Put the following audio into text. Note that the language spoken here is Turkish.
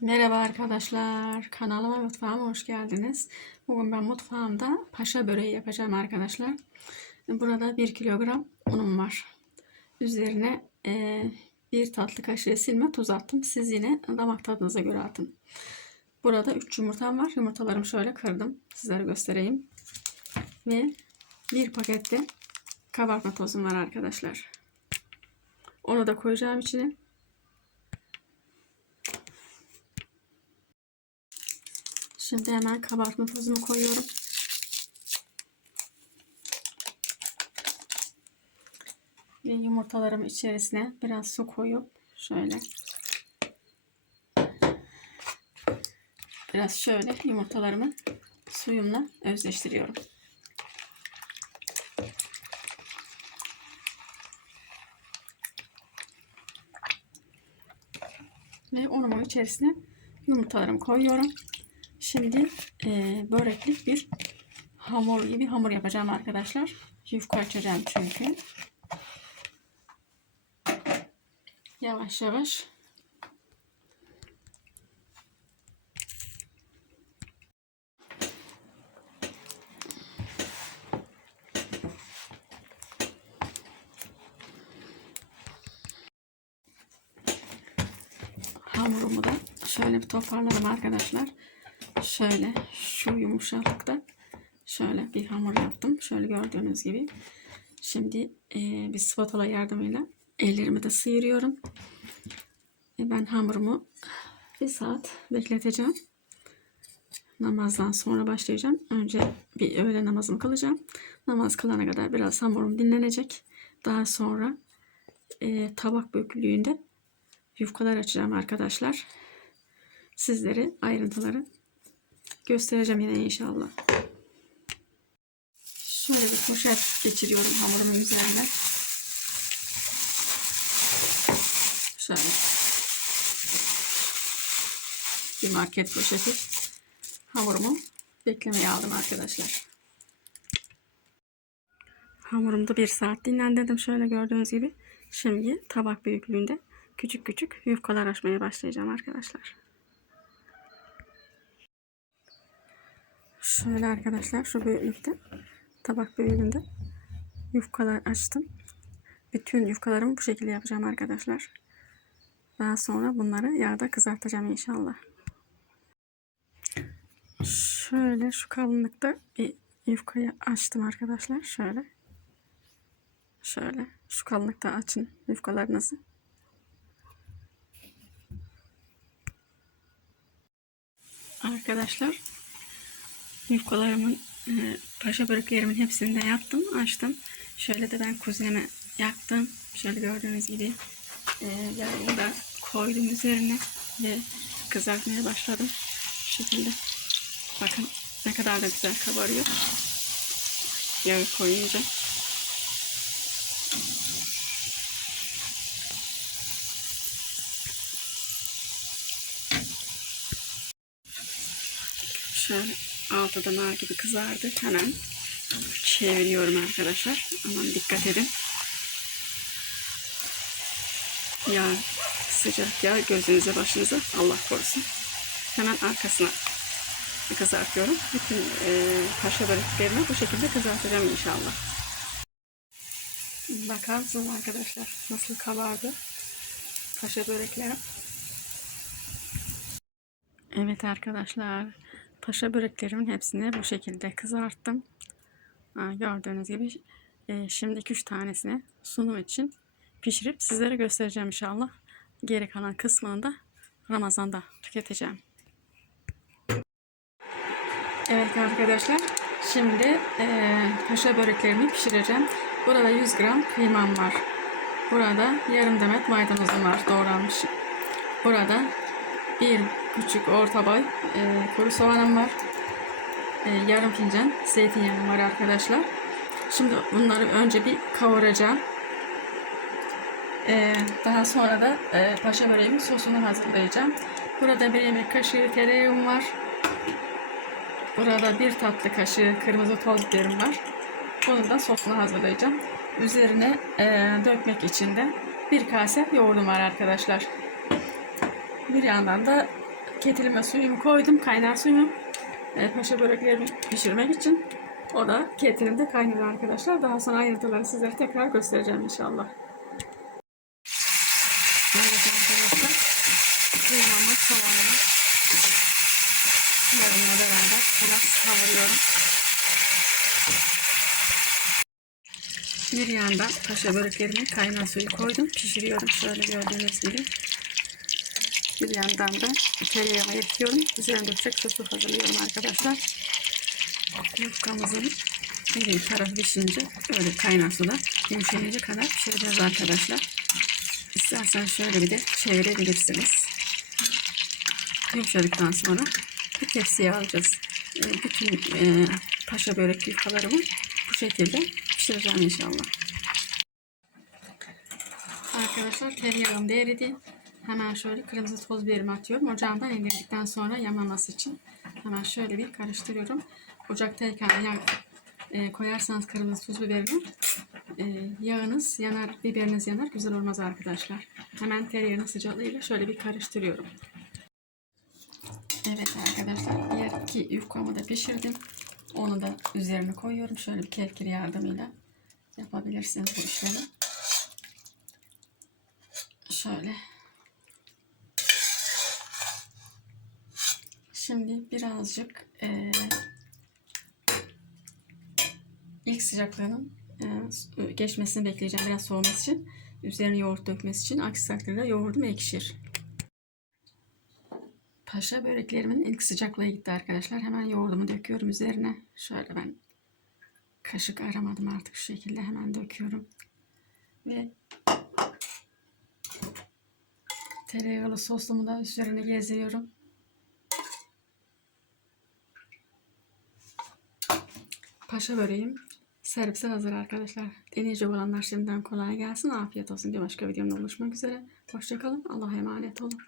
Merhaba arkadaşlar. Kanalıma mutfağıma hoş geldiniz. Bugün ben mutfağımda paşa böreği yapacağım arkadaşlar. Burada 1 kilogram unum var. Üzerine e, bir tatlı kaşığı silme tuz attım. Siz yine damak tadınıza göre atın. Burada 3 yumurtam var. Yumurtalarımı şöyle kırdım. Sizlere göstereyim. Ve bir pakette kabartma tozum var arkadaşlar. Onu da koyacağım içine. Şimdi hemen kabartma tozumu koyuyorum. Ve yumurtalarımı içerisine biraz su koyup şöyle biraz şöyle yumurtalarımı suyumla özleştiriyorum. Ve unumun içerisine yumurtalarımı koyuyorum. Şimdi e, böreklik bir hamur gibi hamur yapacağım arkadaşlar. Yufka açacağım çünkü. Yavaş yavaş. Hamurumu da şöyle bir toparladım arkadaşlar. Şöyle şu yumuşaklıkta şöyle bir hamur yaptım. Şöyle gördüğünüz gibi. Şimdi e, bir spatula yardımıyla ellerimi de sıyırıyorum. E, ben hamurumu bir saat bekleteceğim. Namazdan sonra başlayacağım. Önce bir öğle namazımı kılacağım. Namaz kılana kadar biraz hamurum dinlenecek. Daha sonra e, tabak büyüklüğünde yufkalar açacağım arkadaşlar. Sizlere ayrıntıları göstereceğim yine inşallah. Şöyle bir poşet geçiriyorum hamurumun üzerine. Şöyle. Bir market poşeti. Hamurumu beklemeye aldım arkadaşlar. Hamurumu da bir saat dinlendirdim şöyle gördüğünüz gibi. Şimdi tabak büyüklüğünde küçük küçük yufkalar açmaya başlayacağım arkadaşlar. Şöyle arkadaşlar şu büyüklükte tabak büyüklüğünde yufkalar açtım. Bütün yufkalarımı bu şekilde yapacağım arkadaşlar. Daha sonra bunları yağda kızartacağım inşallah. Şöyle şu kalınlıkta bir yufkayı açtım arkadaşlar. Şöyle. Şöyle şu kalınlıkta açın yufkalarınızı. Arkadaşlar yufkalarımın e, paşa böreklerimin hepsini de yaptım açtım. Şöyle de ben kuzineme yaktım. Şöyle gördüğünüz gibi e, yağını da koydum üzerine ve kızartmaya başladım. Şu şekilde. Bakın ne kadar da güzel kabarıyor. Yağı koyunca. Şöyle altı da nar gibi kızardı. Hemen çeviriyorum arkadaşlar. Aman dikkat edin. Ya sıcak ya gözünüze başınıza Allah korusun. Hemen arkasına kızartıyorum. Bütün e, paşa böreklerini bu şekilde kızartacağım inşallah. Bakar mısınız arkadaşlar nasıl kabardı paşa böreklerim. Evet arkadaşlar paşa böreklerimin hepsini bu şekilde kızarttım. Gördüğünüz gibi e, şimdi 2-3 tanesini sunum için pişirip sizlere göstereceğim inşallah. Geri kalan kısmını da Ramazan'da tüketeceğim. Evet arkadaşlar şimdi e, paşa böreklerimi pişireceğim. Burada 100 gram kıymam var. Burada yarım demet maydanozum var doğranmış. Burada bir küçük orta boy e, kuru soğanım var. E, yarım fincan zeytinyağım var arkadaşlar. Şimdi bunları önce bir kavuracağım. E, daha sonra da e, paşa böreğimin sosunu hazırlayacağım. Burada bir yemek kaşığı tereyağım var. Burada bir tatlı kaşığı kırmızı toz biberim var. Bunun da sosunu hazırlayacağım. Üzerine e, dökmek için de bir kase yoğurdum var arkadaşlar. Bir yandan da ketilime suyumu koydum. Kaynar suyumu. E, paşa böreklerimi pişirmek için. O da ketilimde kaynıyor arkadaşlar. Daha sonra ayrıntıları sizlere tekrar göstereceğim inşallah. Evet arkadaşlar. Kıymamı, soğanımı yarımla beraber biraz kavuruyorum. Bir yandan paşa böreklerimin kaynar suyu koydum. Pişiriyorum şöyle gördüğünüz gibi. Bir yandan da tereyağı ekliyorum. Üzerine dökecek sosu hazırlıyorum arkadaşlar. Yufkamızın bir tarafı pişince böyle kaynar suda yumuşayınca kadar pişireceğiz arkadaşlar. İsterseniz şöyle bir de çevirebilirsiniz. Yumuşadıktan sonra bir tepsiye alacağız. E, Bütün e, paşa börek yufkalarımı bu şekilde pişireceğim inşallah. Arkadaşlar tereyağım eridi. Hemen şöyle kırmızı toz biberimi atıyorum. Ocağımdan indirdikten sonra yanmaması için hemen şöyle bir karıştırıyorum. Ocaktayken yağ e, koyarsanız kırmızı toz biberini e, yağınız yanar, biberiniz yanar. Güzel olmaz arkadaşlar. Hemen tereyağının sıcaklığıyla şöyle bir karıştırıyorum. Evet arkadaşlar diğer iki yufkamı da pişirdim. Onu da üzerine koyuyorum. Şöyle bir kevkir yardımıyla yapabilirsiniz bu işlemi. Şöyle. Şimdi birazcık eee, ilk sıcaklığının eee, geçmesini bekleyeceğim. Biraz soğuması için. Üzerine yoğurt dökmesi için. Aksi takdirde yoğurdum ekşir. Paşa böreklerimin ilk sıcaklığı gitti arkadaşlar. Hemen yoğurdumu döküyorum üzerine. Şöyle ben kaşık aramadım artık şu şekilde hemen döküyorum. Ve tereyağlı sosumu da üzerine geziyorum. Paşa böreğim servise hazır arkadaşlar. Deneyecek olanlar şimdiden kolay gelsin. Afiyet olsun. Bir başka videomda buluşmak üzere. Hoşçakalın. Allah'a emanet olun.